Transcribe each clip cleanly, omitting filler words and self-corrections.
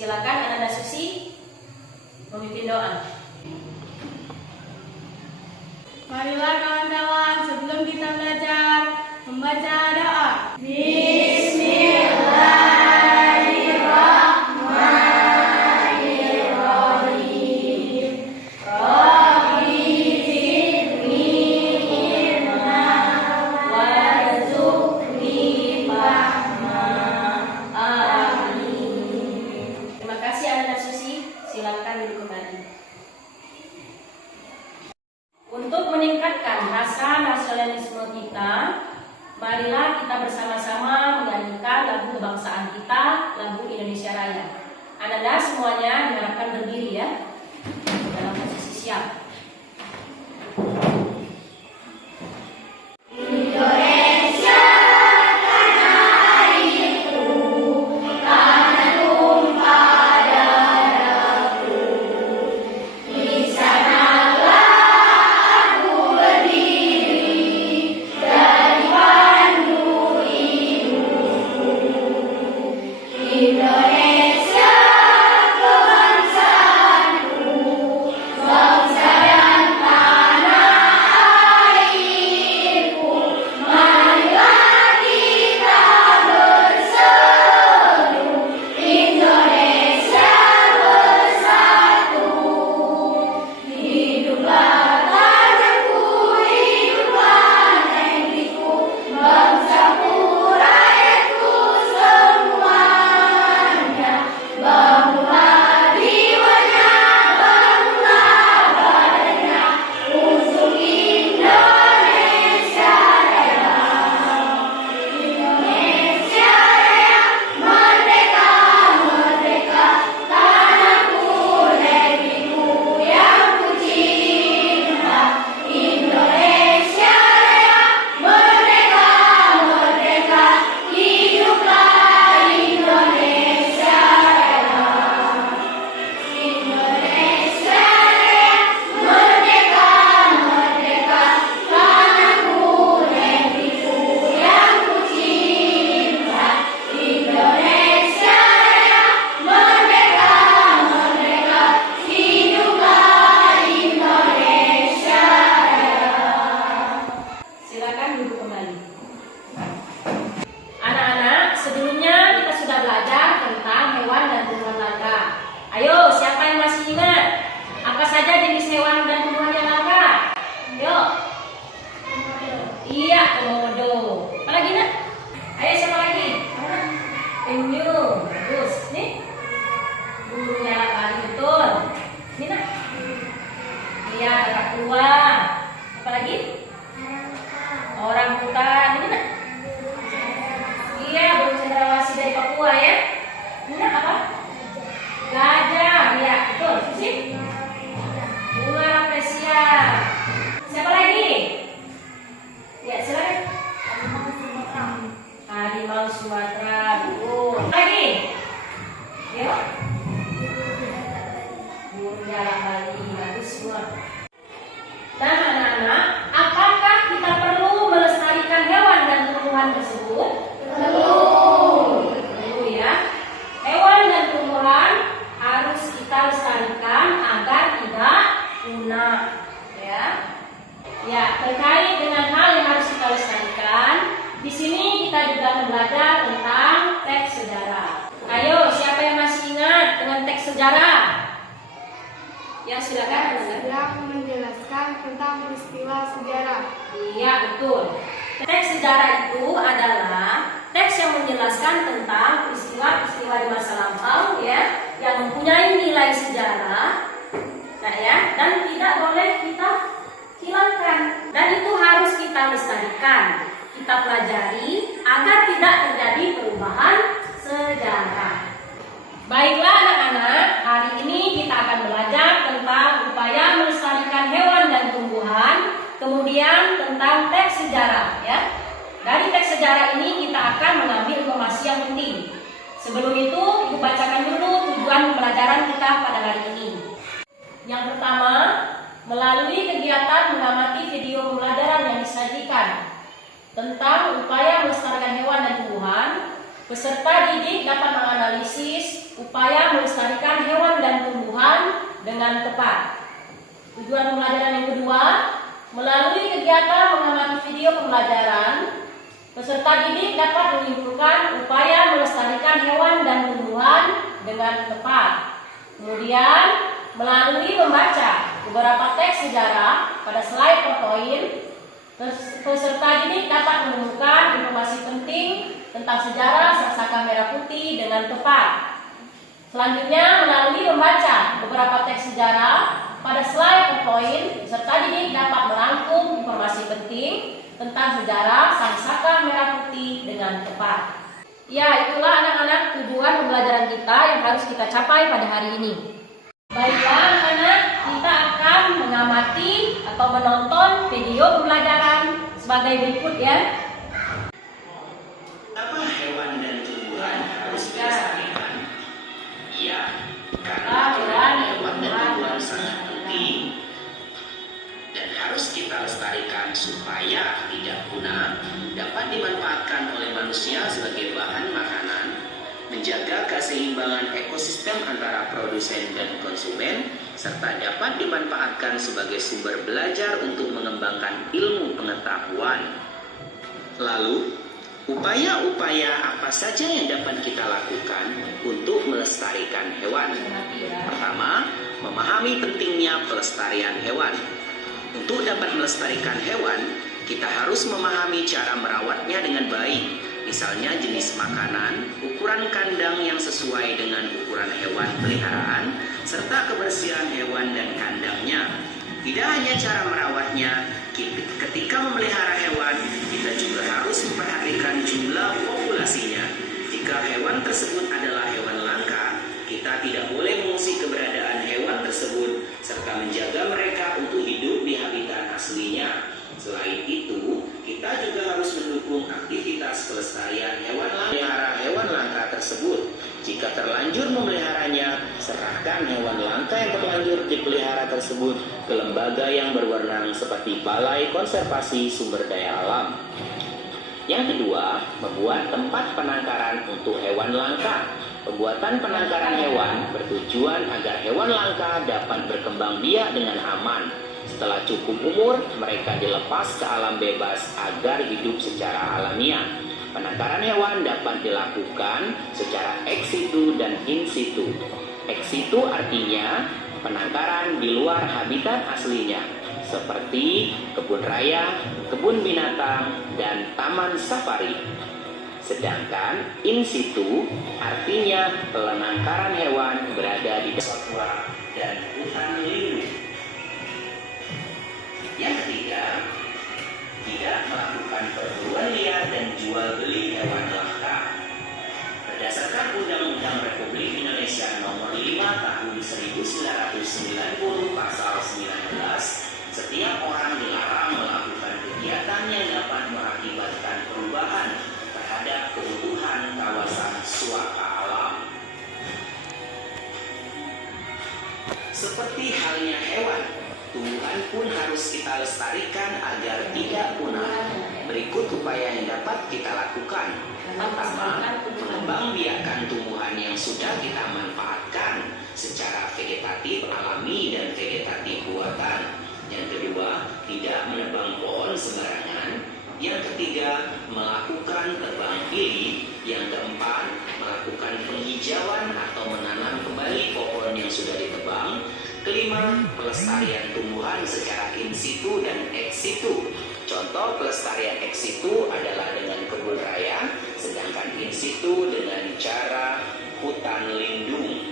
Silakan Ananda Susi memimpin doa. Marilah kawan-kawan, sebelum kita belajar membaca doa. Silakan duduk kembali. Untuk meningkatkan rasa nasionalisme kita, marilah kita bersama-sama menyanyikan lagu kebangsaan kita, lagu Indonesia Raya. Anda semuanya diharapkan berdiri ya, dalam posisi siap. Apalagi? Orang hutan. Ini nak? Iya, burung cendrawasih dari Papua ya. Ini nak apa? Gajah. Iya, betul. Sisi? Bunga rafflesia. Siapa lagi? Ya, silakan. Harimau Sumatera. Betul. Lagi? Ya. Burung jalak Bali. Bagus semua. Dan anak-anak, apakah kita perlu melestarikan hewan dan tumbuhan tersebut? Perlu ya. Hewan dan tumbuhan harus kita lestarikan agar tidak punah. Ya, terkait dengan hal yang harus kita lestarikan, di sini kita juga akan belajar tentang teks sejarah. Ayo, siapa yang masih ingat dengan teks sejarah? Ya, silakan. Sedang menjelaskan tentang peristiwa sejarah. Iya, betul. Teks sejarah itu adalah teks yang menjelaskan tentang peristiwa-peristiwa di masa lampau ya, yang mempunyai nilai sejarah. Nah ya, dan tidak boleh kita hilangkan. Dan itu harus kita lestarikan, kita pelajari agar tidak terjadi perubahan sejarah. Baiklah anak-anak, hari ini kita akan belajar tentang upaya melestarikan hewan dan tumbuhan, kemudian tentang teks sejarah ya. Dari teks sejarah ini kita akan mengambil informasi yang penting. Sebelum itu, Ibu bacakan dulu tujuan pembelajaran kita pada hari ini. Yang pertama, melalui kegiatan mengamati video pembelajaran yang disajikan tentang upaya melestarikan hewan dan tumbuhan, peserta didik dapat menganalisis upaya melestarikan hewan dan tumbuhan dengan tepat. Tujuan pembelajaran yang kedua, melalui kegiatan mengamati video pembelajaran, peserta didik dapat menyimpulkan upaya melestarikan hewan dan tumbuhan dengan tepat. Kemudian, melalui membaca beberapa teks sejarah pada slide PowerPoint, peserta didik dapat menemukan informasi penting tentang sejarah Sangsaka Merah Putih dengan tepat. Selanjutnya, melalui membaca beberapa teks sejarah pada slide PowerPoint, peserta didik dapat merangkum informasi penting tentang sejarah Sangsaka Merah Putih dengan tepat. Ya, itulah anak-anak tujuan pembelajaran kita yang harus kita capai pada hari ini. Baiklah anak-anak, kita akan mengamati atau menonton video pembelajaran sebagai berikut ya. Apa hewan dan tumbuhan harus dilestarikan? Ya, karena hewan dan tumbuhan sangat penting dan harus kita lestarikan supaya tidak punah, dapat dimanfaatkan oleh manusia sebagai bahan makanan, menjaga keseimbangan ekosistem antara produsen dan konsumen, serta dapat dimanfaatkan sebagai sumber belajar untuk mengembangkan ilmu pengetahuan. Lalu, upaya-upaya apa saja yang dapat kita lakukan untuk melestarikan hewan? Pertama, memahami pentingnya pelestarian hewan. Untuk dapat melestarikan hewan, kita harus memahami cara merawatnya dengan baik. Misalnya jenis makanan, ukuran kandang yang sesuai dengan ukuran hewan peliharaan, serta kebersihan hewan dan kandangnya. Tidak hanya cara merawatnya, ketika memelihara hewan, kita juga harus memperhatikan jumlah populasinya. Jika hewan tersebut adalah hewan langka, kita tidak boleh mengusik keberadaan hewan tersebut, serta menjaga mereka untuk hidup di habitat aslinya. Selain itu, kita juga harus mendukung aktivitas pelestarian hewan langka tersebut. Jika terlanjur memeliharanya, serahkan hewan langka yang terlanjur dipelihara tersebut ke lembaga yang berwenang seperti Balai Konservasi Sumber Daya Alam. Yang kedua, membuat tempat penangkaran untuk hewan langka. Pembuatan penangkaran hewan bertujuan agar hewan langka dapat berkembang biak dengan aman. Setelah cukup umur, mereka dilepas ke alam bebas agar hidup secara alamiah. Penangkaran hewan dapat dilakukan secara ex situ dan in situ. Ex situ artinya penangkaran di luar habitat aslinya, seperti kebun raya, kebun binatang, dan taman safari. Sedangkan in situ artinya penangkaran hewan berada di satwa dan hutan lindung. Yang ketiga, tidak melakukan perburuan liar dan jual beli hewan langka. Berdasarkan Undang-Undang Republik Indonesia Nomor 5 Tahun 1990 Pasal 19, setiap orang dilarang melakukan kegiatan yang dapat mengakibatkan perubahan terhadap kebutuhan kawasan suaka alam. Seperti halnya hewan, tumbuhan pun harus kita lestarikan agar tidak punah. Berikut upaya yang dapat kita lakukan. Pertama, mengembangbiakkan tumbuhan yang sudah kita manfaatkan secara vegetatif alami dan vegetatif buatan. Yang kedua, tidak menebang pohon sembarangan. Yang ketiga, melakukan tebang pilih. Yang keempat, melakukan penghijauan atau menanam kembali pohon yang sudah ditebang. Kelima, pelestarian tumbuhan secara in situ dan ex situ. Contoh pelestarian ex situ adalah dengan kebun raya, sedangkan in situ dengan cara hutan lindung.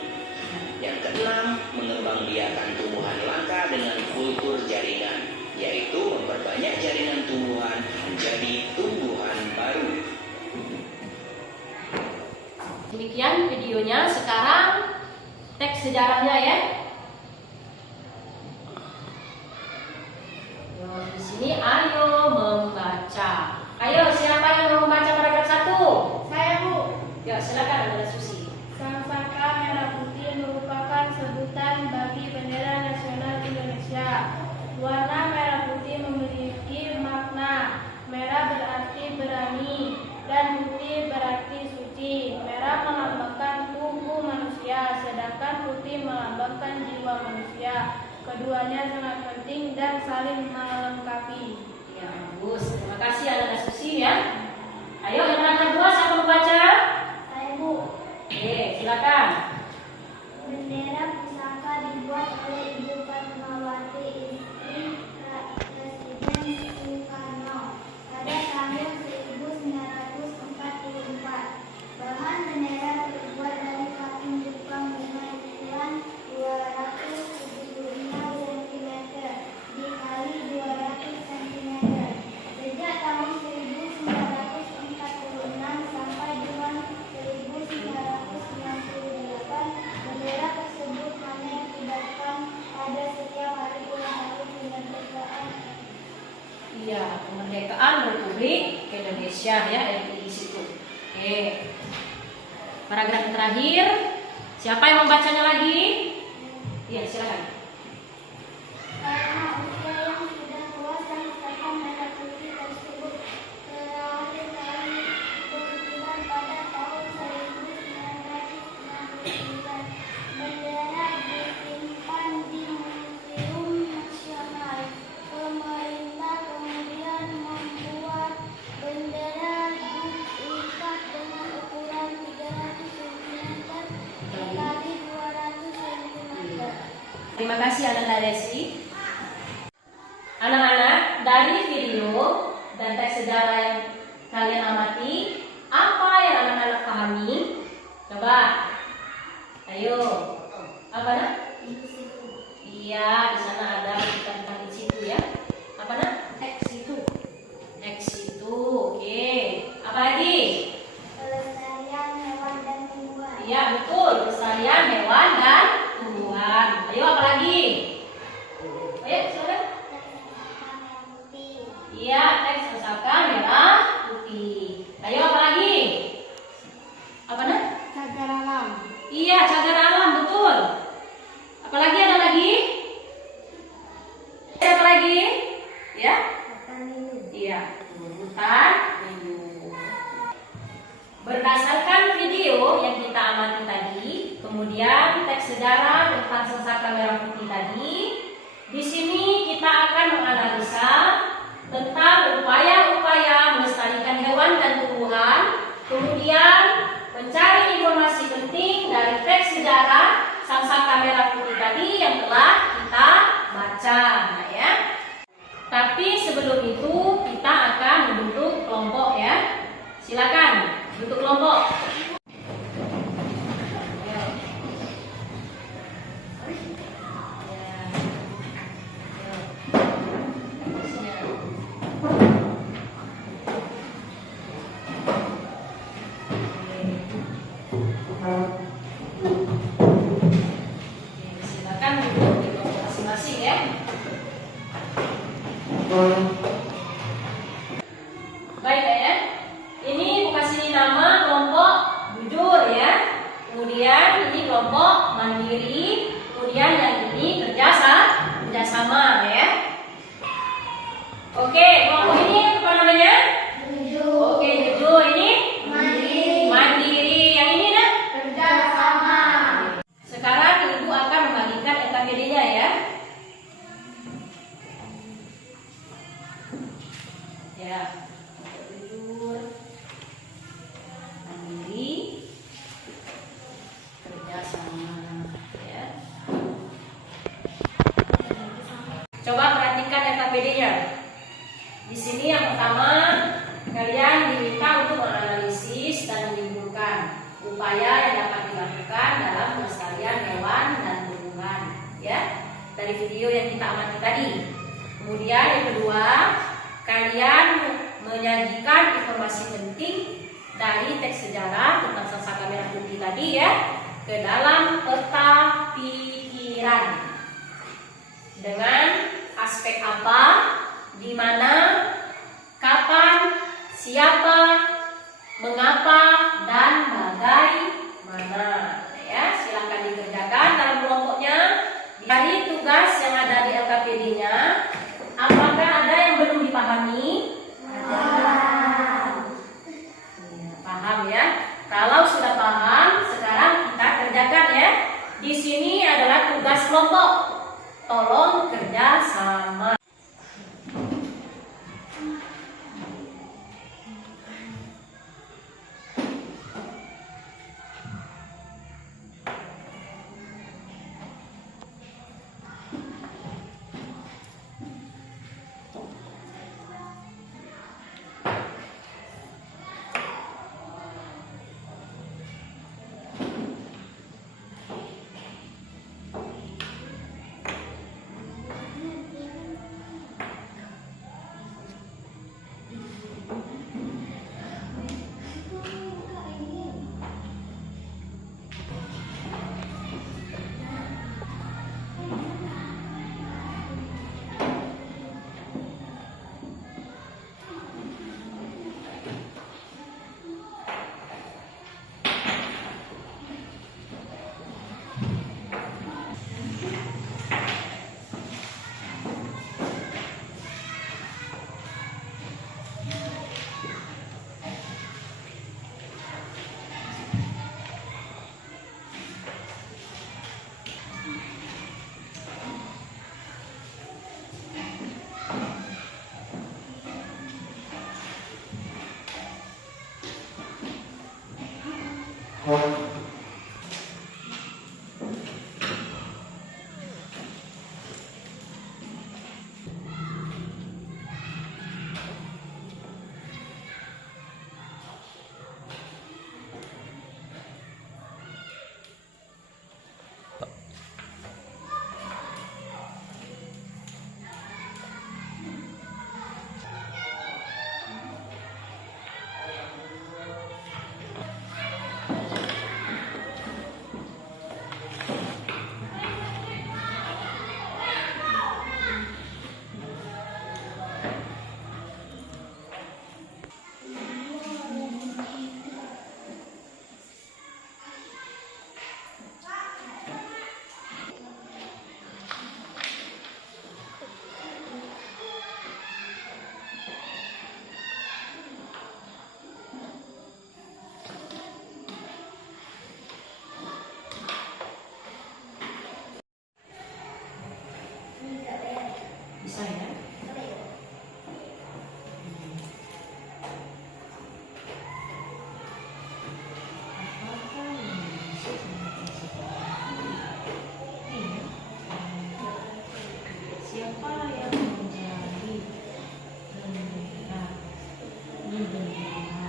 Yang keenam, mengembangbiakkan tumbuhan langka dengan kultur jaringan, yaitu memperbanyak jaringan tumbuhan menjadi tumbuhan baru. Demikian videonya. Sekarang teks sejarahnya ya. Di sini ayo membaca. Ayo, siapa yang mau membaca paragraf 1? Saya, Bu. Ya, silakan Anda Susi. Sangsaka Merah Putih merupakan sebutan bagi bendera nasional Indonesia. Warna merah putih memiliki makna. Merah berarti berani dan putih berarti suci. Merah melambangkan tubuh manusia. sedangkan putih melambangkan jiwa manusia. Keduanya sangat penting dan saling melengkapi. Ya, bagus. Terima kasih anak Susi ya. Ayo yang mana dua siapa membaca? Saya Bu. Oke, silakan. Bendera pusaka dibuat oleh Ibu Fatmawati, istri Presiden Soekarno pada tahun 1944. Bahan bendera terbuat dari kaping Jepang dengan ukuran 275 cm dikali 200 cm. Sejak tahun 1946 sampai dengan 1998, bendera tersebut hanya dikibarkan pada setiap hari ulang tahun kemerdekaan. Iya, kemerdekaan Republik Indonesia ya, RI di situ. Oke. Paragraf yang terakhir, siapa yang membacanya lagi? Iya, silakan. Karena usia yang sudah tua, sang merah putih tersebut terakhir kali berkibar pada tahun 1999. Bendera disimpan di Museum Nasional. Pemerintah kemudian membuat bendera diikat dengan ukuran 300 cm kali 200 cm. Terima kasih anak Desi. Anak-anak, dari video dan teks sejarah yang kalian amati, apa yang anak-anak pahami? Coba. Ayo. Apa nak? Iya, di sana ada tentang in situ ya. Apa nak? Ex situ. Ex situ. Oke. Apa lagi? Pelestarian hewan dan tumbuhan. Iya, betul. Pelestarian hewan dan tumbuhan. Ayo apa lagi? Ayo, silakan. Iya, teks pusaka merah putih. Ayo apa lagi? Apa nak? Cagar alam. Iya, cagar alam, betul. Apalagi ada lagi? Apa lagi? Ya? Iya, hutan lindung. Berdasarkan video yang kita amati tadi, kemudian teks sejarah tentang sesaka merah putih tadi, di sini kita akan menganalisa tentang upaya-upaya melestarikan hewan dan tumbuhan, kemudian mencari informasi penting dari teks sejarah sangsaka merah putih tadi yang telah kita baca, nah, ya. Tapi sebelum itu kita akan membentuk kelompok ya. Silakan bentuk kelompok. Ayo. Ya. Silakan duduk di kelompok masing-masing ya. Baik ya. Ini aku kasih nama kelompok jujur ya. Kemudian ini kelompok mandiri. Kemudian yang ini kerjasama ya. Oke, kelompok ini apa namanya? Jujur. Oke, jujur. Ini Mandiri. mandiri. Yang ini nah? Kerjasama. Sekarang ibu akan membagikan NKPD-nya ya. Ya, jujur, mandiri, kerjasama. Ya. Coba perhatikan NKPD-nya. Di sini yang pertama, kalian diminta untuk menganalisis dan menyimpulkan upaya yang dapat dilakukan dalam pelestarian hewan dan tumbuhan, ya, dari video yang kita amati tadi. Kemudian yang kedua, kalian menyajikan informasi penting dari teks sejarah tentang sangsaka merah putih tadi ya ke dalam peta pikiran dengan aspek apa, di mana, kapan, siapa, mengapa, dan bagaimana. Ya, silakan dikerjakan dalam kelompoknya. Dari tugas yang ada di LKPD-nya, apakah ada yang belum dipahami? Ya, paham ya. Kalau sudah paham, sekarang kita kerjakan ya. di sini adalah tugas kelompok. Tolong kerja sama. Bisa ya? Siapa yang menjadi bendera? Ini bendera.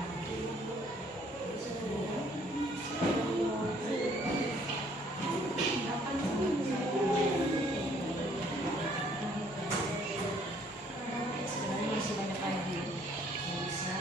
Sebenarnya masih banyak lagi yang bisa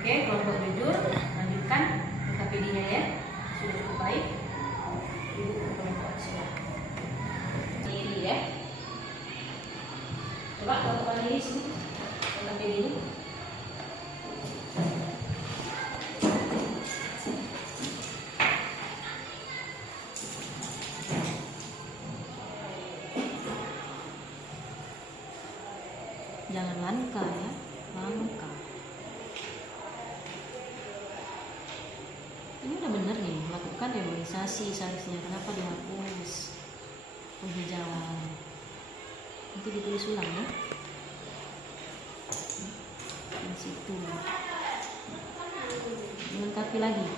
Oke, kelompok jujur, lanjutkan KPD-nya ya. Sudah cukup baik. Ibu ke kelompok sudah. Ini ya. Coba kelompok ini sini. KPD ini. Jangan langka ya, langka. Ini udah bener nih, lakukan reboisasi seharusnya. Kenapa dihapus penghijauan? Nanti ditulis ulang ya. Di situ. Melengkapi lagi.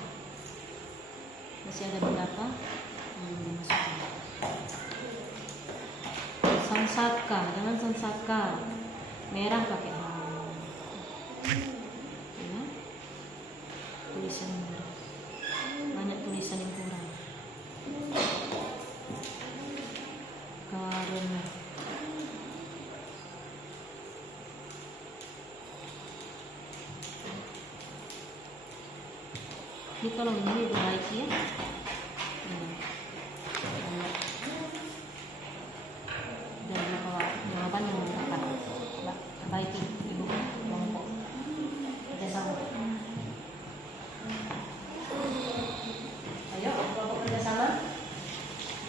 Masih ada beberapa yang belum masukkan. Sansaka, jangan sansaka. Merah pakai hal. Ya. Tulisan banyak tulisan yang kurang. Karena Ini tolong ini diperbaiki ya. Dan jawaban yang menggunakan perbaiki ibu kelompok kerjasama. Ayo kelompok kerjasama.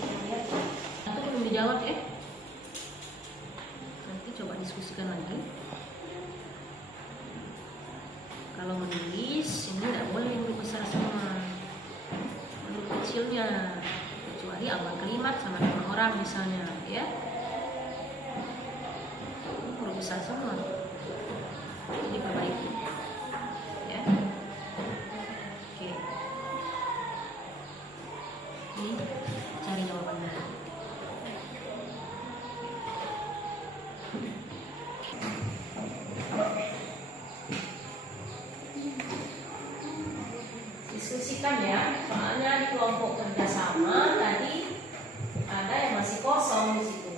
Lihat, itu belum dijawab ya. Nanti coba diskusikan lagi. Kalau menulis ini tidak boleh huruf besar semua, huruf kecilnya, kecuali awal kalimat sama nama orang misalnya, ya. Huruf besar semua, jadi perbaiki, ya. Oke, ini cari jawabannya. Diskusikan ya, soalnya di kelompok kerjasama tadi ada yang masih kosong di situ.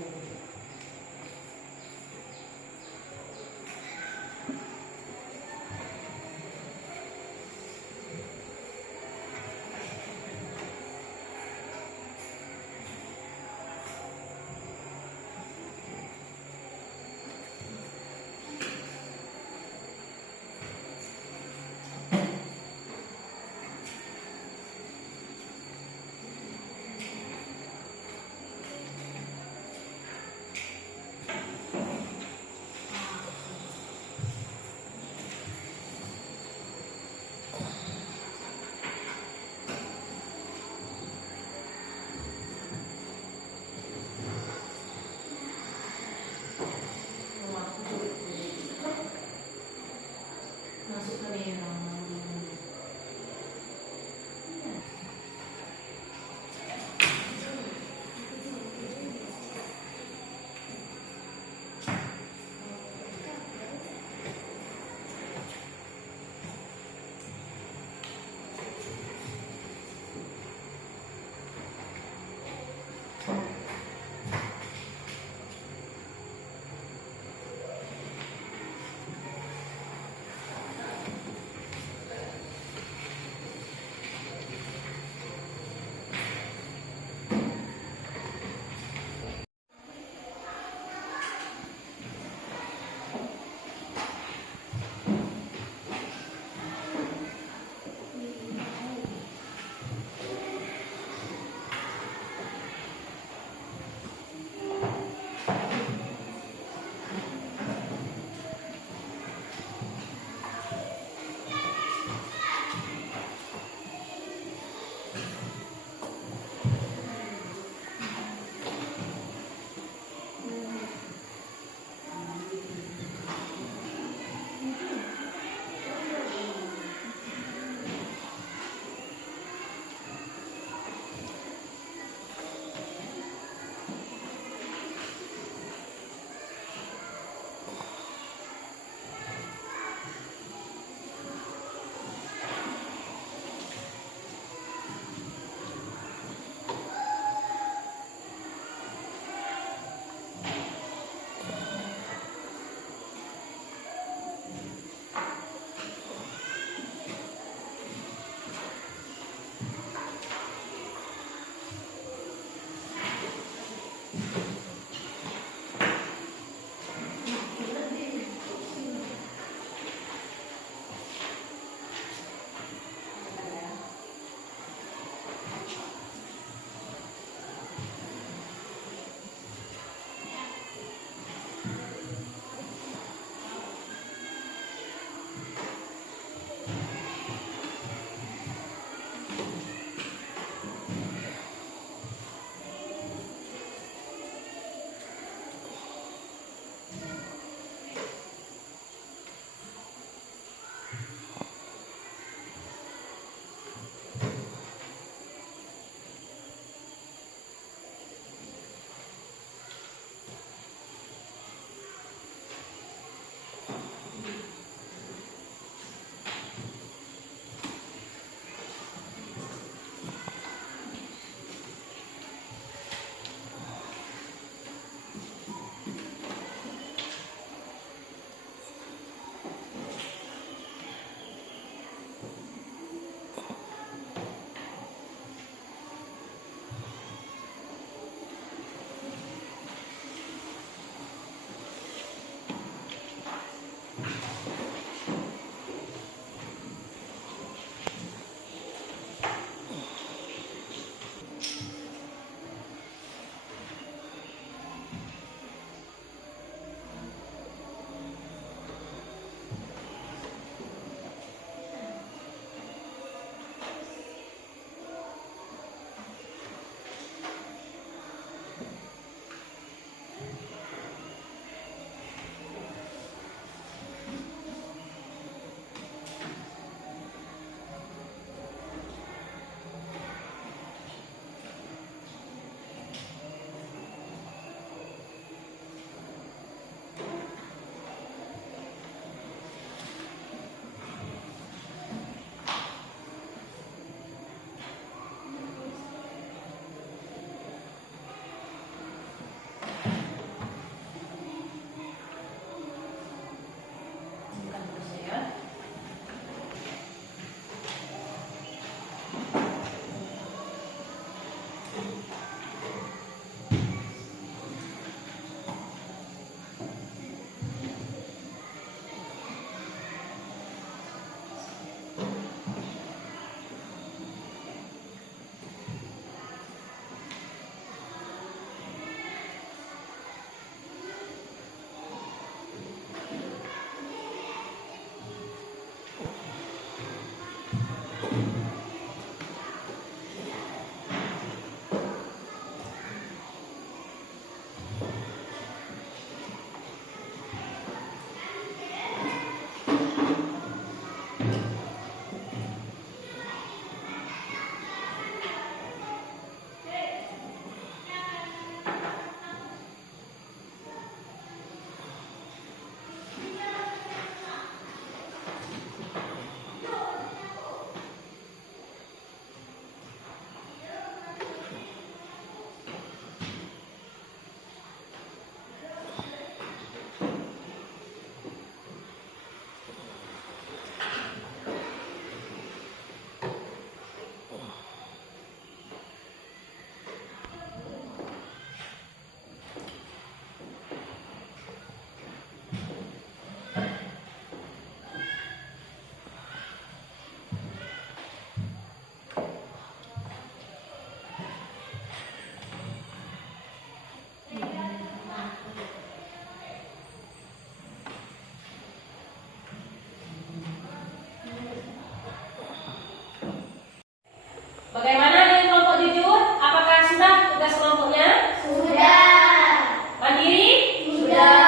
Bagaimana dengan kelompok jujur? Apakah sudah tugas kelompoknya? Sudah. Mandiri? Sudah.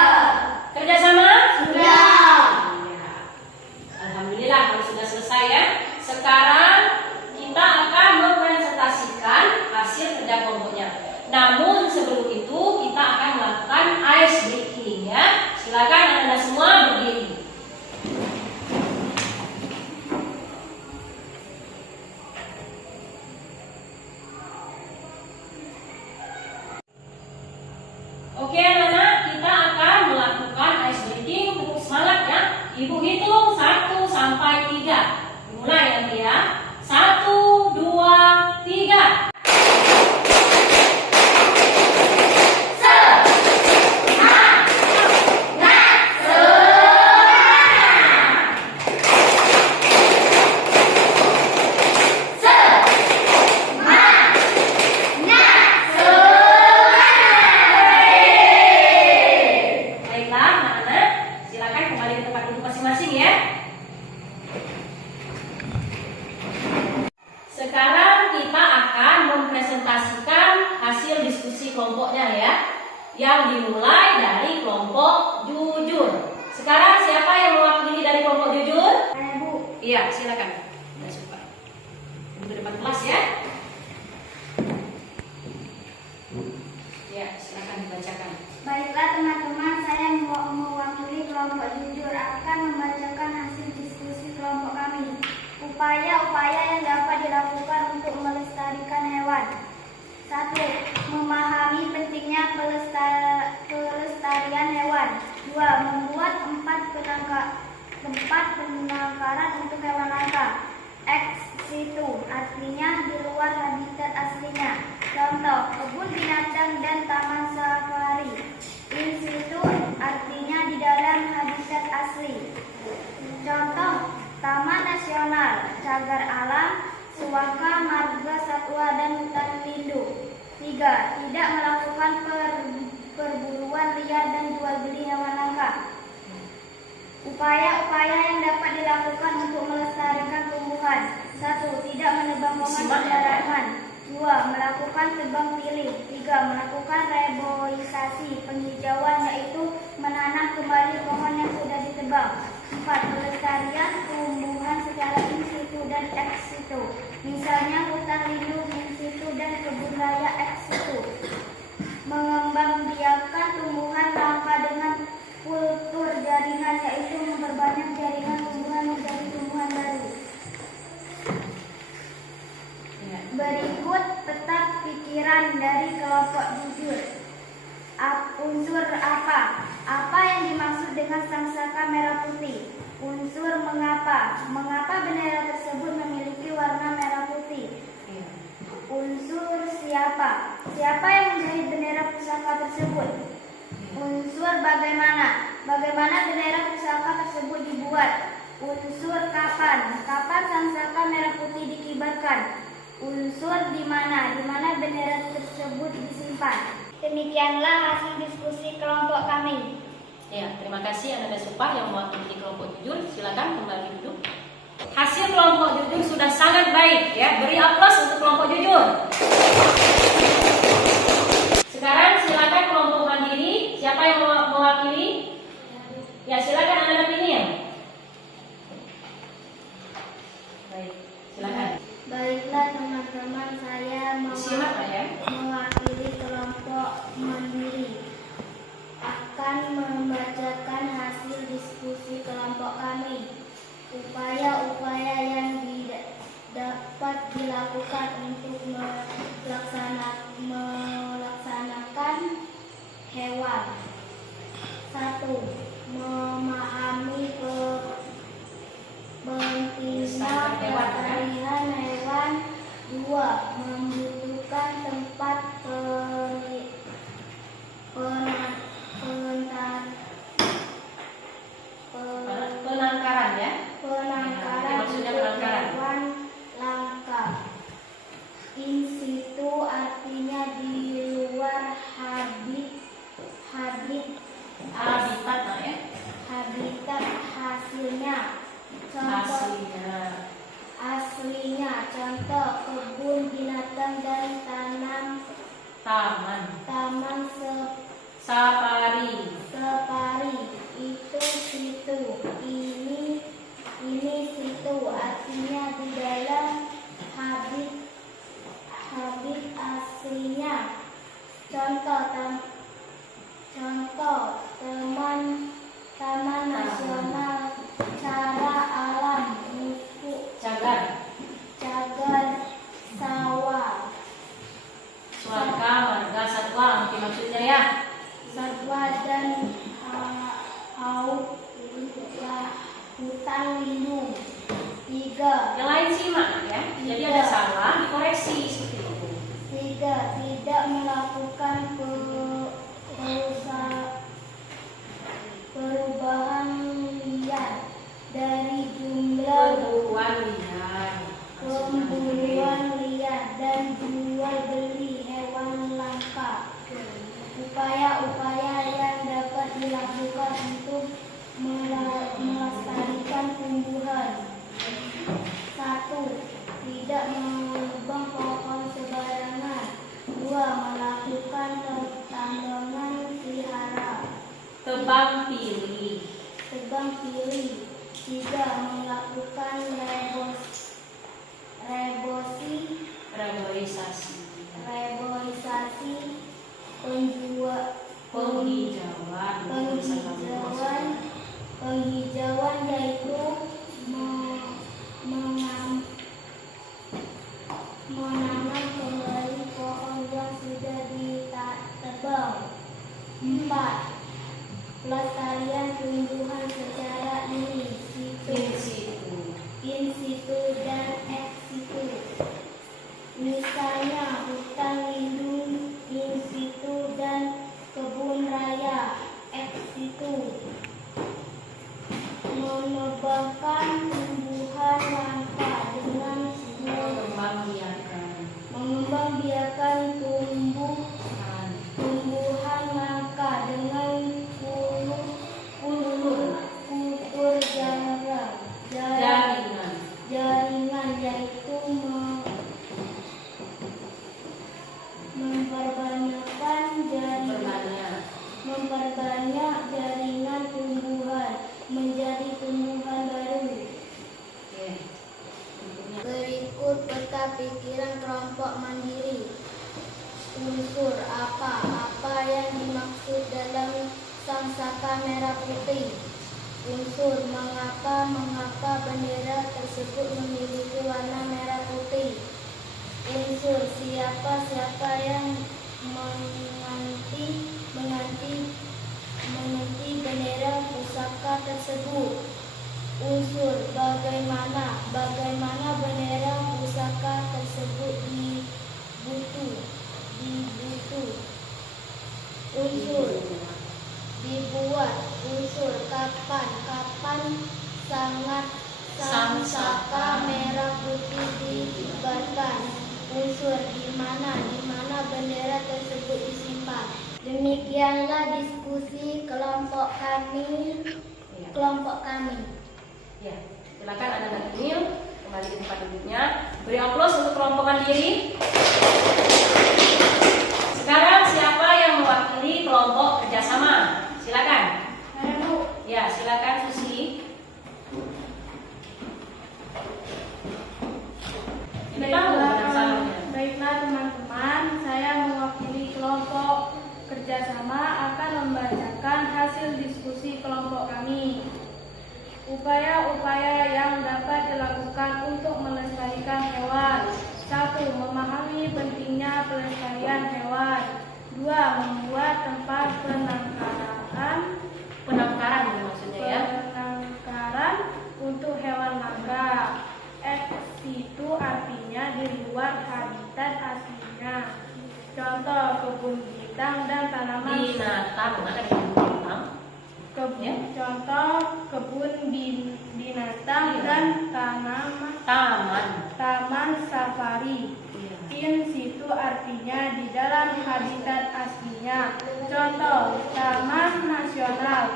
Kerjasama? Sudah. Iya. Alhamdulillah kalau sudah selesai ya. Sekarang kita akan mempresentasikan hasil kerja kelompoknya. Namun sebelum itu kita akan melakukan ice breaking ya. Silakan Anda semua berdiri. Oke anak-anak, kita akan melakukan ice breaking. Untuk semangat ya. Ibu hitung 1 sampai 3. Mulai nanti ya. 1, 2, 3. Baiklah anak-anak, silakan kembali ke tempat duduk masing-masing ya. Sekarang kita akan mempresentasikan hasil diskusi kelompoknya ya, yang dimulai dari kelompok jujur. Sekarang siapa yang mewakili dari kelompok jujur? Saya, Bu. Iya, silakan. Udah suka. Ibu ke depan kelas ya. Ya, silakan dibacakan. Baiklah teman-teman, saya mewakili kelompok jujur akan membacakan hasil diskusi kelompok kami. Upaya-upaya yang dapat dilakukan untuk melestarikan hewan. 1. Memahami pentingnya pelestarian hewan. 2. Membuat tempat penangkaran untuk hewan langka. Ex situ artinya di luar habitat aslinya. Contoh, kebun binatang dan taman safari. In situ artinya di dalam habitat asli. Contoh, Taman Nasional, Cagar Alam, Suaka, Marga Satwa dan Hutan Lindung. 3. Tidak melakukan perburuan liar dan jual beli hewan langka. Upaya-upaya yang dapat dilakukan untuk melestarikan tumbuhan. 1. Tidak menebang pohon sembarangan. 2. Melakukan tebang pilih. 3. Melakukan reboisasi penghijauan, yaitu menanam kembali pohon yang sudah ditebang. 4. Pelestarian tumbuhan secara in situ dan ex situ. Misalnya hutan lindung in situ dan kebun raya ex situ. Mengembangbiakkan tumbuhan langka dengan kultur jaringan, yaitu memperbanyak jaringan tumbuhan menjadi tumbuhan baru. Berikut peta pikiran dari kelompok jujur. Unsur apa? Apa yang dimaksud dengan sangsaka merah putih? Unsur mengapa? Mengapa bendera tersebut memiliki warna merah putih? Unsur siapa? Siapa yang menjahit bendera pusaka tersebut? Unsur bagaimana? Bagaimana bendera pusaka tersebut dibuat? Unsur kapan? Kapan sangsaka merah putih dikibarkan? Unsur di mana? Di mana bendera tersebut disimpan? Demikianlah hasil diskusi kelompok kami. Ya, terima kasih Anda Supah yang mewakili kelompok jujur. Silakan kembali duduk. Hasil kelompok jujur sudah sangat baik ya. Beri aplaus untuk kelompok jujur. Sekarang silakan kelompok mandiri. Siapa yang mewakili? Ya, silakan Anda pilih ya. Baik, silakan. Baiklah teman-teman, saya Simak ya. mewakili kelompok mandiri akan membacakan hasil diskusi kelompok kami. Upaya-upaya yang dapat dilakukan untuk melaksanakan hewan. 1. Memahami pentingnya pelestarian hewan. 2. Membutuhkan tempat penangkaran ya. Penangkaran Maksudnya untuk penangkaran. hewan langka. In situ artinya di luar Habitat ya. habitat hasilnya. Contoh Aslinya. aslinya. Contoh kebun binatang dan taman Safari. safari. Itu situ, ini situ, artinya di dalam habit aslinya. Contoh Taman Nasional Cara Alam Cagar. Sawah Suaka, marga, satwa, mungkin maksudnya ya. Satwa dan hutan lindung. 3. Yang lain simak ya. Jadi ada salah, dikoreksi seperti itu. 3. Tidak melakukan perubahan liar dari jumlah pemburuan liar dan jual beli hewan langka. Upaya-upaya yang dapat dilakukan untuk melestarikan tumbuhan. 1. Tidak menebang pohon sembarangan. 2. Melakukan tandangan pelihara. Tebang pilih. 3. Melakukan reboisasi penghijauan yaitu menanam kembali pohon yang sudah ditebang. 4. Pelestarian tumbuhan secara in situ dan ex situ. Misalnya hutan lindung in situ dan kebun raya ex situ. Menebangkan tumbuhan langka dengan mengembangbiakan tumbuhan langka dengan kultur jaringan yaitu memperbanyak jaringan tumbuhan menjadi tumbuhan baru. Berikut peta pikiran kelompok mandiri. Unsur apa yang dimaksud dalam sangsaka merah putih. Unsur mengapa bendera tersebut memiliki warna merah putih. Unsur siapa yang menganti bendera pusaka tersebut. Unsur bagaimana bendera pusaka tersebut dibutuh. Unsur dibuat. Unsur kapan sangsaka merah putih dikibarkan. Unsur di mana bendera tersebut disimpan. Demikianlah diskusi kelompok kami. Ya, silakan anak-anak Emil kembali ke tempat duduknya. Beri aplaus untuk kelompok mandiri. Sekarang siapa yang mewakili kelompok kerjasama? Silakan. Ya, silakan Susi. Baiklah teman-teman, saya mewakili kelompok kerjasama akan membacakan hasil diskusi kelompok kami. Upaya-upaya yang dapat dilakukan untuk melestarikan hewan. 1. Memahami pentingnya pelestarian hewan. 2. Membuat tempat Penangkaran maksudnya ya. penangkaran untuk hewan langka. Ex situ artinya di luar habitat aslinya. Contoh kebun binatang dan tanaman Binatang, ada kebun binatang. Contoh kebun binatang dan taman safari. In situ artinya di dalam habitat aslinya. Contoh Taman Nasional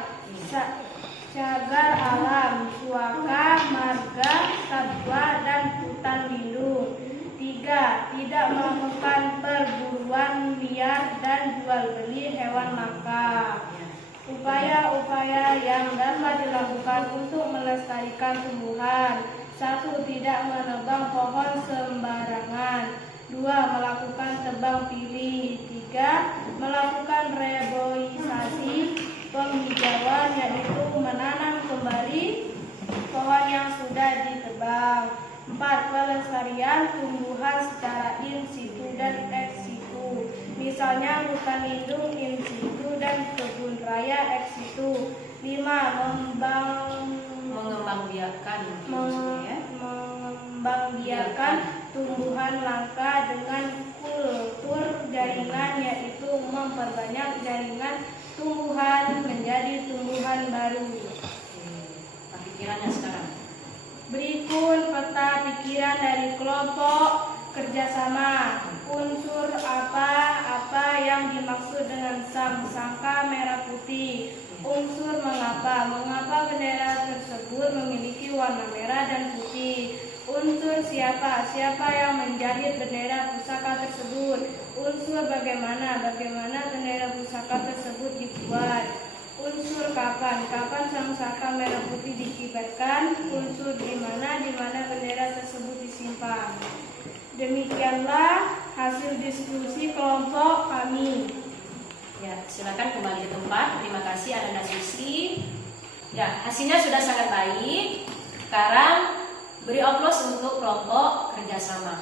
Cagar Alam, Suaka, Marga, Satwa, dan Hutan Lindung. 3. Tidak melakukan perburuan liar dan jual beli hewan langka. Upaya-upaya yang dapat dilakukan untuk melestarikan tumbuhan. 1. Tidak menebang pohon sembarangan. 2. Melakukan tebang pilih. 3. Melakukan reboisasi penghijauan, yaitu menanam kembali pohon yang sudah ditebang. 4. Pelestarian tumbuhan secara in situ dan ex situ, misalnya hutan lindung in situ dan kebun raya ex situ. 5. Mengembangbiakan tumbuhan langka dengan kultur jaringan, yaitu memperbanyak jaringan tumbuhan menjadi tumbuhan baru. Pikirannya sekarang. Berikut peta pikiran dari kelompok kerjasama. Unsur apa yang dimaksud dengan sangka merah putih. Unsur mengapa bendera tersebut memiliki warna merah dan putih. Unsur siapa yang menjahit bendera pusaka tersebut. Unsur bagaimana bendera pusaka tersebut dibuat. Unsur kapan sangka merah putih dikibarkan. Unsur di mana bendera tersebut disimpan. Demikianlah hasil diskusi kelompok kami. Ya, silakan kembali ke tempat. Terima kasih Ananda Susi. Ya, hasilnya sudah sangat baik. Sekarang beri aplaus untuk kelompok kerjasama.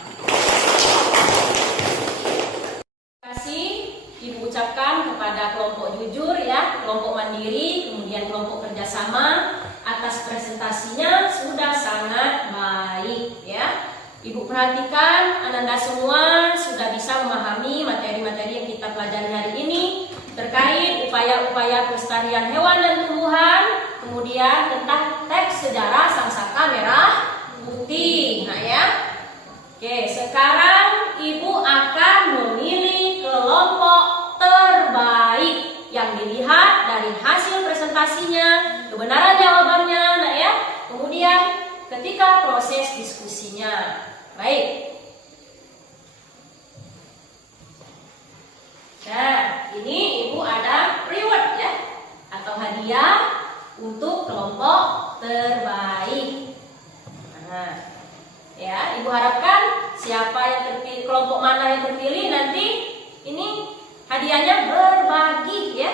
Terima kasih Ibu ucapkan kepada kelompok jujur ya, kelompok mandiri, kemudian kelompok kerjasama atas presentasinya sudah sangat baik ya. Ibu perhatikan Ananda semua sudah bisa memahami materi-materi yang kita pelajari hari ini terkait upaya-upaya pelestarian hewan dan tumbuhan, kemudian tentang teks sejarah sangsaka merah putih. Nah ya. Oke, sekarang Ibu akan memilih kelompok terbaik yang dilihat dari hasil presentasinya, kebenaran jawabannya, nah ya. Kemudian ketika proses diskusinya. Baik. Nah, ini Ibu ada reward ya, atau hadiah untuk kelompok terbaik. Nah, ya, Ibu harapkan siapa yang terpilih, kelompok mana yang terpilih nanti ini hadiahnya berbagi ya.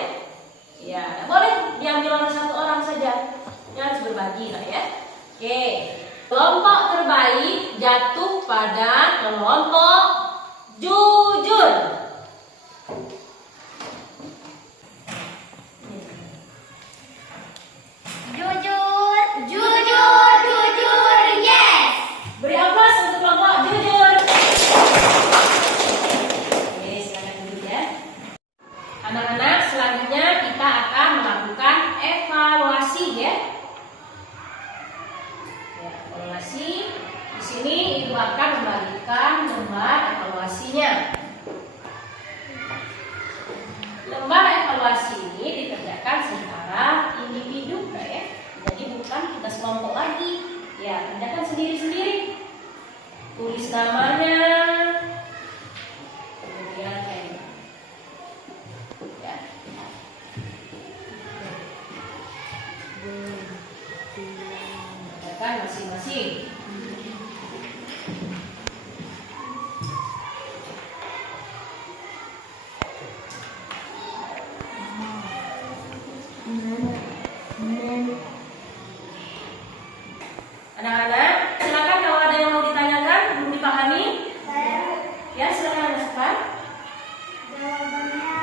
Ya, boleh diambil oleh satu orang saja. Ya, harus berbagi lah ya. Oke. Kelompok terbaik jatuh pada kelompok jujur. Jujur, yes. Beri aplaus untuk kelompok jujur. Oke, silakan duduk ya. Anak-anak, selanjutnya kita akan melakukan evaluasi ya. Ya, evaluasi. Di sini Ibu akan membagikan lembar evaluasinya. Lembar evaluasi ini dikerjakan secara individu ya. Jadi bukan kita sekelompok lagi. Ya, kerjakan sendiri-sendiri. Tulis namanya. Kemudian ya. Kerjakan masing-masing. Anak-anak, silakan kalau ada yang mau ditanyakan, belum dipahami. Ya, silakan masukkan. Jawabannya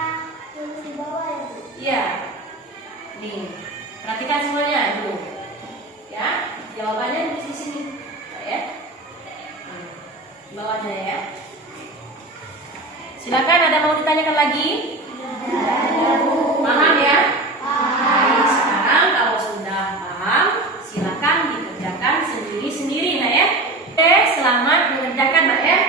tulis di bawah ya, Bu. Iya. Nih, perhatikan semuanya dulu. Ya, jawabannya di sini. Ya. Di bawahnya ya. Silakan, ada mau ditanyakan lagi? Paham ya? Baik, sekarang kalau sudah paham, silakan dikerjakan sendiri-sendiri, nah ya. Oke, selamat mengerjakan, nah ya.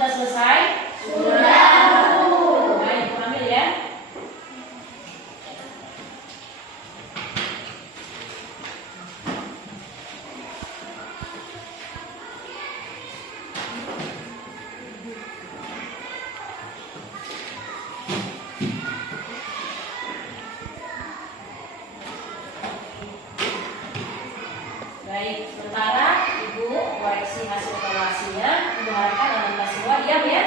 sudah selesai? Sudah, Bu. Baik, ambil ya. Baik, sementara Ibu koreksi hasil evaluasinya. Ibu harapkan anak-anak semua diam ya.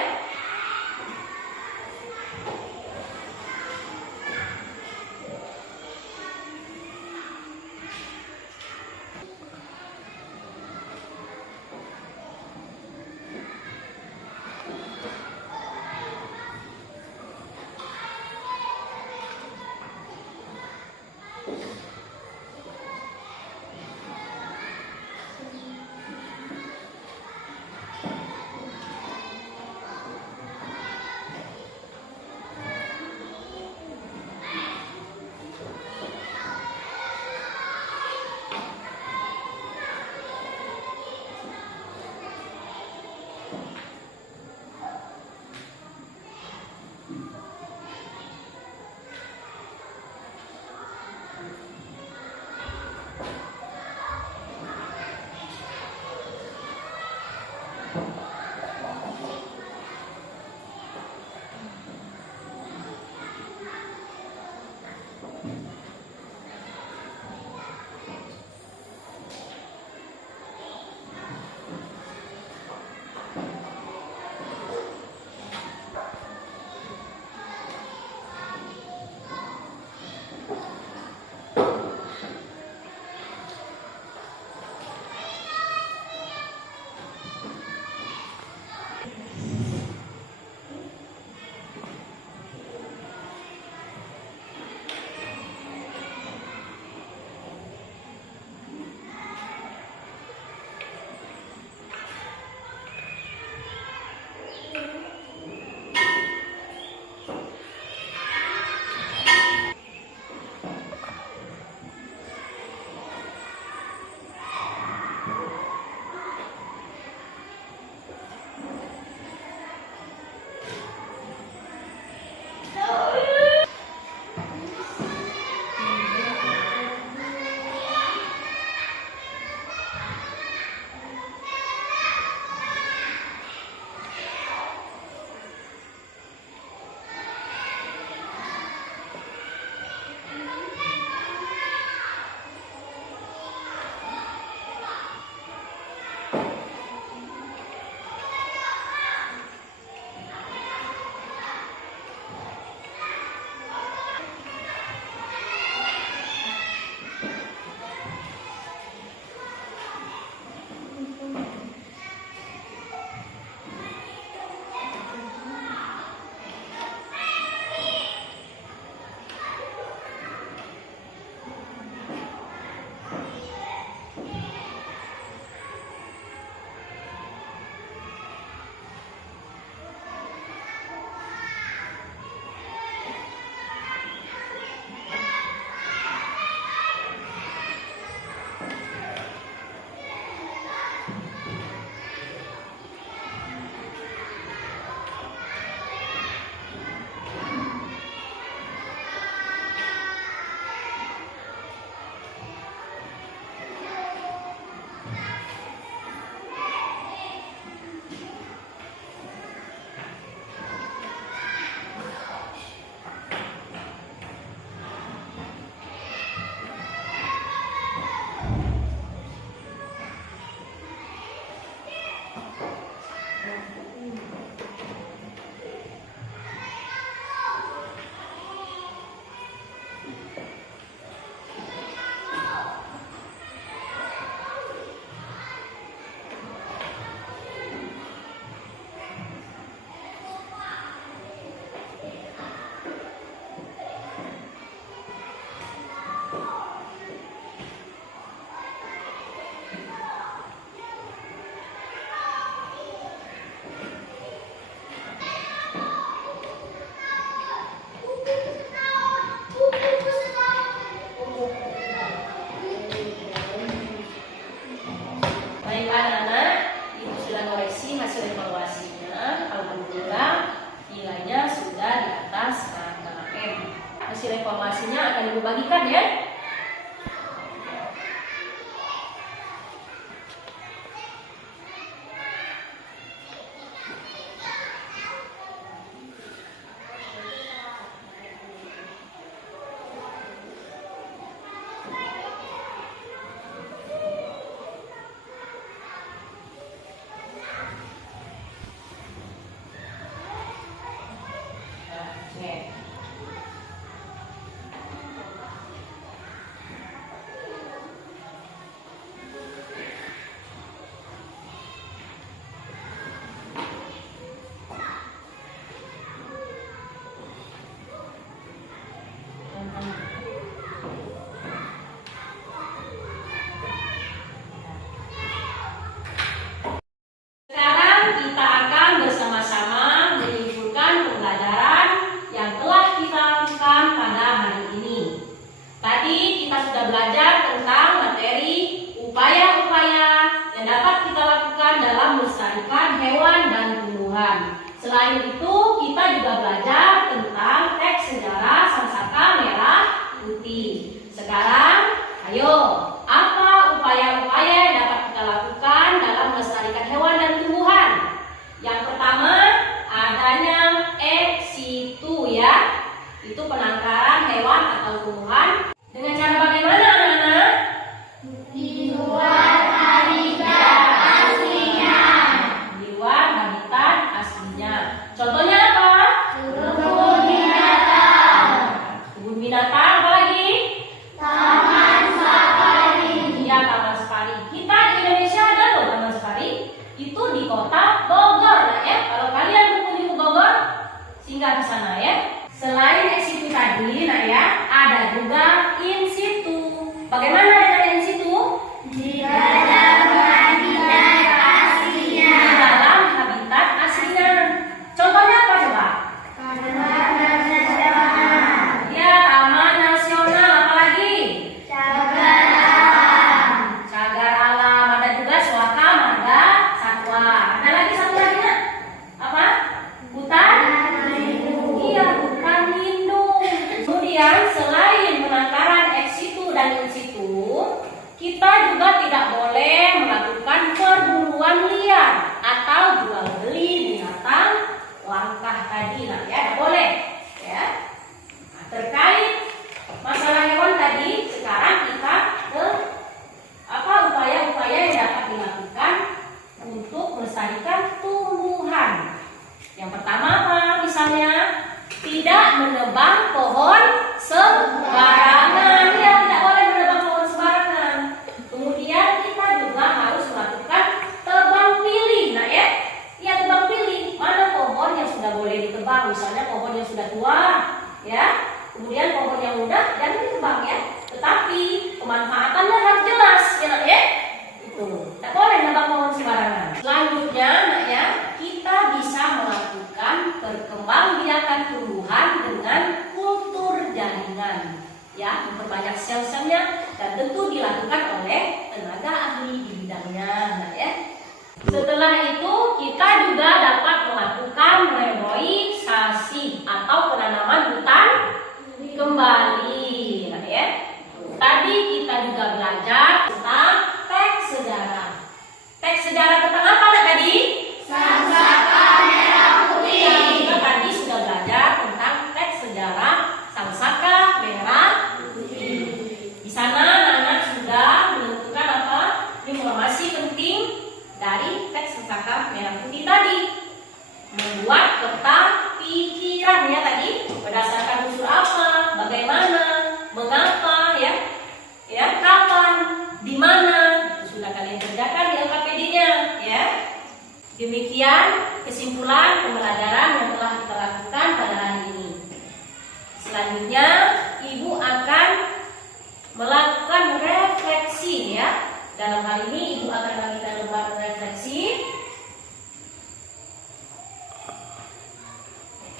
kembalikan ya. Sekarang kita akan bersama-sama menyimpulkan pembelajaran yang telah kita lakukan pada hari ini. Tadi kita sudah belajar tentang materi upaya-upaya yang dapat kita lakukan dalam melestarikan hewan dan tumbuhan. Selain itu, kita juga belajar tentang teks sejarah Sangsaka Merah Putih. Sekarang, ayo, apa upaya-upaya yang dapat kita lakukan dalam melestarikan hewan dan tumbuhan? Yang pertama, adanya ex situ ya. Itu penangkaran hewan atau tumbuhan. Dengan cara bagaimana anak-anak? Di luar habitat aslinya. Di luar habitat aslinya. Contohnya apa? Kebun binatang. Kebun binatang, apa lagi? Taman safari. Iya, taman safari. Kita di Indonesia ada loh taman safari. Itu di kota Bogor ya. Kalau kalian berkunjung ke Bogor, singgah di sana ya. Selain ex situ tadi, nah ya, ada juga in situ. Bagaimana dengan in situ? Di dalam habitat aslinya. Di dalam habitat aslinya. Contohnya apa coba? Taman nasional. Ya, taman nasional, apalagi? Cagar alam. Cagar alam, ada juga suaka marga satwa. Ada lagi satu lagi nak? Apa? Hutan? Iya, hutan lindung. Kemudian selain penangkaran ex situ dan in situ, kita juga tidak boleh melakukan perburuan liar atau jual beli binatang langkah tadi, nah ya, tidak boleh ya. Nah, terkait masalah hewan tadi, sekarang kita ke apa upaya-upaya yang dapat dilakukan untuk melestarikan tumbuhan. Yang pertama apa? Misalnya tidak menebang pohon sembarangan. Ya, tidak boleh menebang pohon sembarangan. Kemudian kita juga harus melakukan tebang pilih. Nah ya, ya tebang pilih. Mana pohon yang sudah boleh ditebang? Misalnya pohon yang sudah tua, ya. Kemudian pohon yang muda jangan ditebang ya. Tetapi pemanfaatannya harus jelas, ya nak ya. Itu. Tidak boleh menebang pohon sembarangan. Selanjutnya, nak ya, kita bisa melakukan perkembangbiakan tumbuhan dengan kultur jaringan. Ya, memperbanyak sel-selnya dan tentu dilakukan oleh tenaga ahli di bidangnya, nah ya. Setelah itu kita juga dapat melakukan reboisasi atau penanaman hutan kembali, nah ya. Tadi kita juga belajar tentang teks sejarah. Teks sejarah tentang apa tadi? Sangsaka Merah Putih. Ya, kita tadi sudah belajar tentang teks sejarah Sangsaka Merah Putih. Di sana anak-anak sudah menentukan apa informasi penting dari teks Sangsaka Merah Putih tadi. Membuat peta pikiran ya tadi, berdasarkan unsur apa, bagaimana, mengapa ya, kapan, di mana, itu sudah kalian kerjakan di LKPD-nya ya. Demikian kesimpulan pembelajaran yang telah kita lakukan pada hari ini. Selanjutnya, Ibu akan melakukan refleksi ya. Dalam hal ini Ibu akan melakukan lembar refleksi.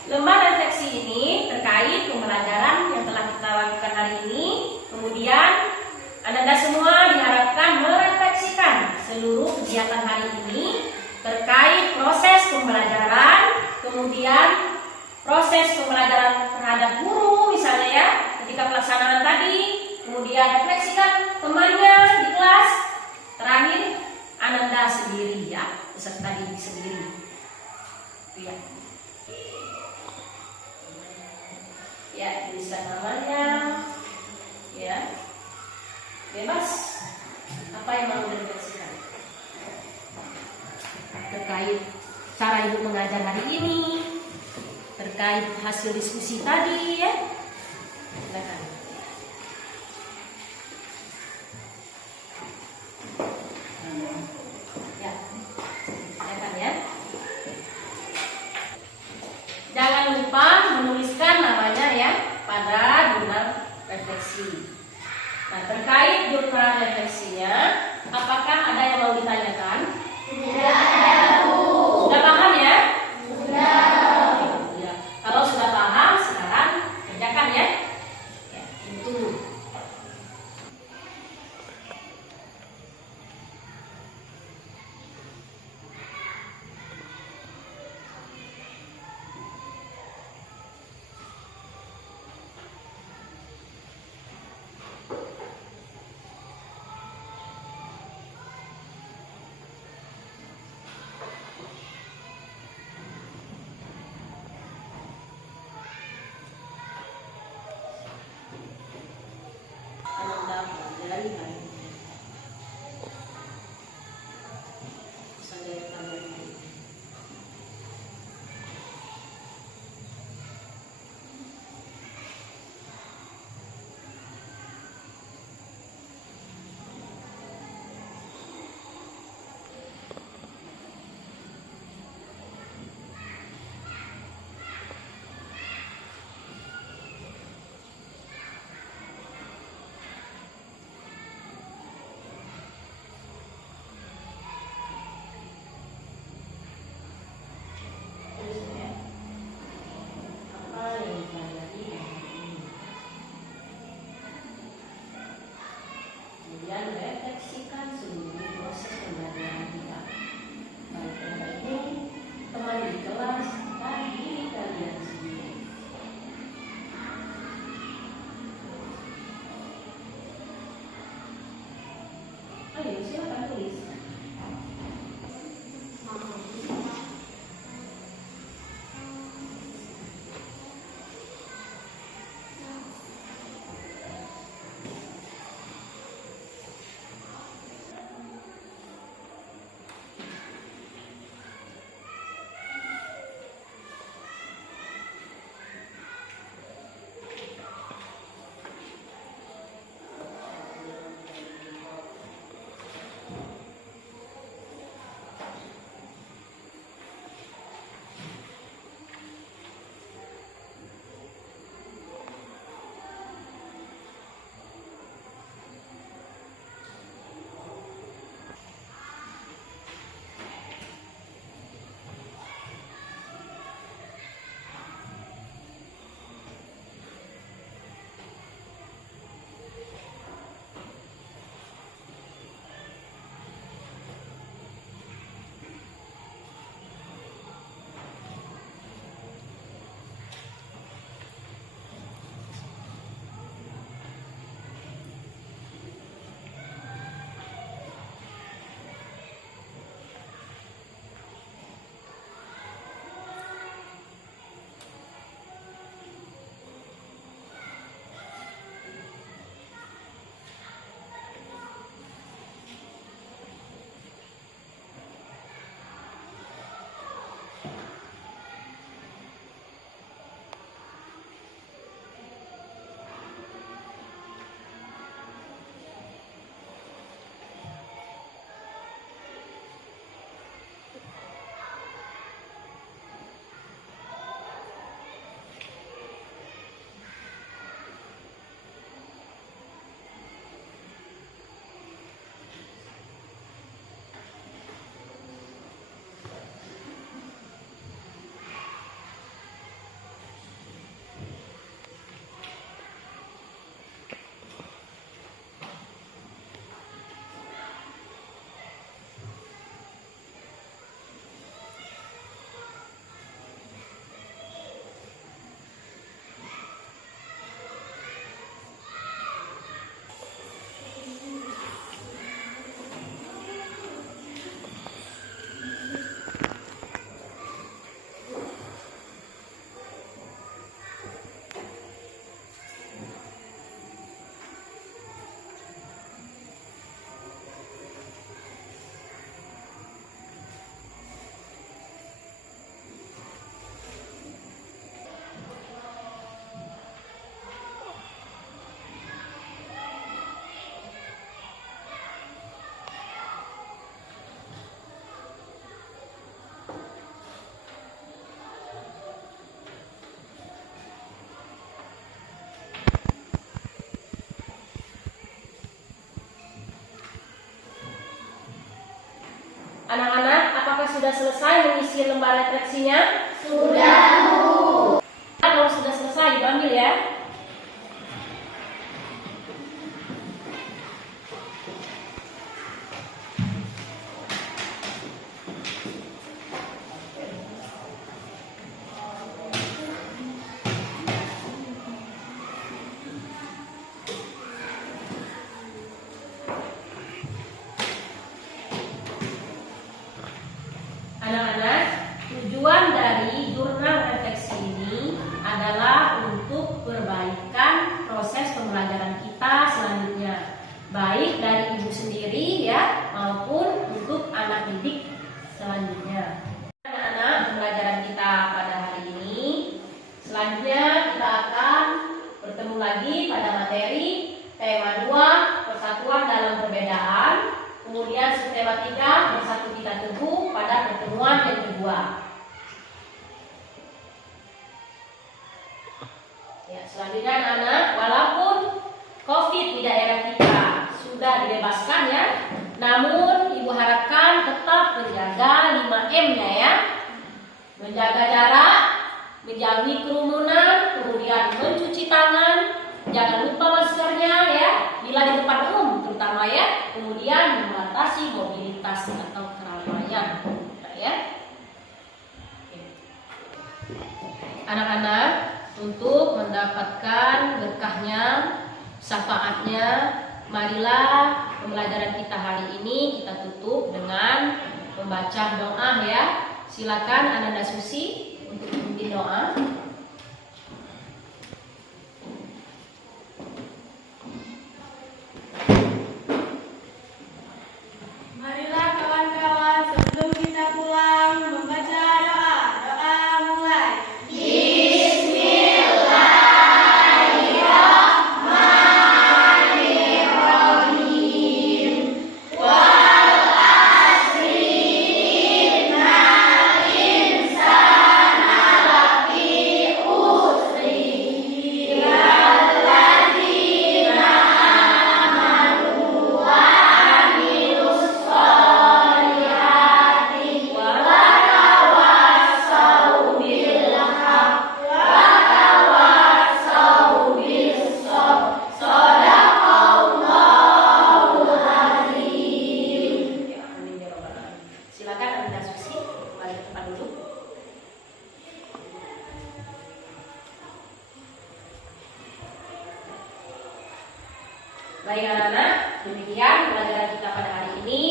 Lembar refleksi ini terkait pembelajaran yang telah kita lakukan hari ini. Kemudian Anda semua diharapkan merefleksikan seluruh kegiatan hari ini terkait proses pembelajaran, kemudian proses pembelajaran terhadap guru misalnya ya, ketika pelaksanaan tadi, kemudian refleksikan temannya di kelas, terakhir Ananda sendiri ya, peserta didik sendiri. Ya. Ya, tuliskan namanya. Ya. Bebas. Apa yang mau direfleksikan? Terkait cara ibu mengajar hari ini, terkait hasil diskusi tadi ya. Silakan. Ya. Silakan ya. Jangan lupa menuliskan namanya ya pada jurnal refleksi. Nah, terkait jurnal refleksinya, apakah ada yang mau ditanyakan? Sudah paham ya? Ya. Kalau sudah paham, sekarang kerjakan ya. Ya, itu. Anak-anak, apakah sudah selesai mengisi lembar refleksinya? Sudah, Bu. Kalau sudah selesai, diambil ya. Anak-anak, tujuan dari jurnal refleksi ini adalah untuk perbaikan proses pembelajaran kita selanjutnya, baik dari ibu sendiri ya maupun untuk anak didik selanjutnya. Anak-anak, pembelajaran kita pada hari ini selanjutnya kita akan bertemu lagi pada materi tema 2 persatuan dalam perbedaan. Kemudian subtema 3 bersatu kita teguh pada pertemuan yang kedua. Ya, selanjutnya anak, walaupun COVID di daerah kita sudah dibebaskan ya, namun ibu harapkan tetap menjaga 5M-nya ya. Menjaga jarak, menjauhi kerumunan, kemudian mencuci tangan, jangan lupa maskernya ya, bila di tempat umum terutama ya, kemudian membatasi mobilitas atau keramaian ya. Anak-anak, untuk mendapatkan berkahnya, syafaatnya, marilah pembelajaran kita hari ini kita tutup dengan membaca doa ya. Silakan Ananda Susi untuk memimpin doa. Marilah kawan-kawan, sebelum kita pulang membaca doa. Doa mulai. Silakan Ananda Susi balik ke tempat duduk. Baik anak-anak, demikian pelajaran kita pada hari ini.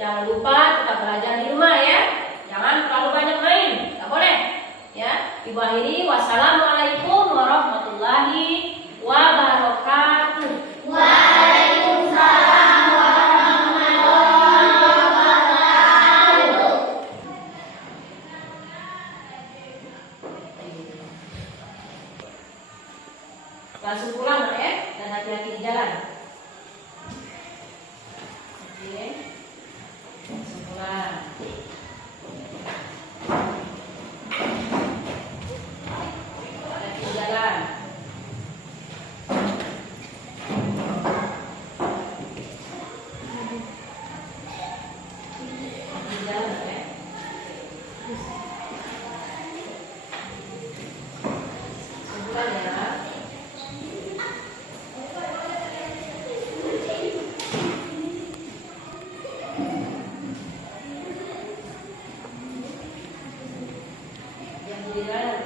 Jangan lupa tetap belajar di rumah ya. Jangan terlalu banyak main, nggak boleh. Ya, ibu akhiri. Wassalamualaikum warahmatullahi wabarakatuh. Waalaikumsalam warahmatullahi wabarakatuh. Langsung pulang ya, dan hati-hati di jalan. Oke, langsung pulang. Hati-hati di jalan. Di jalan ya. Langsung pulang ya. Yang di dalam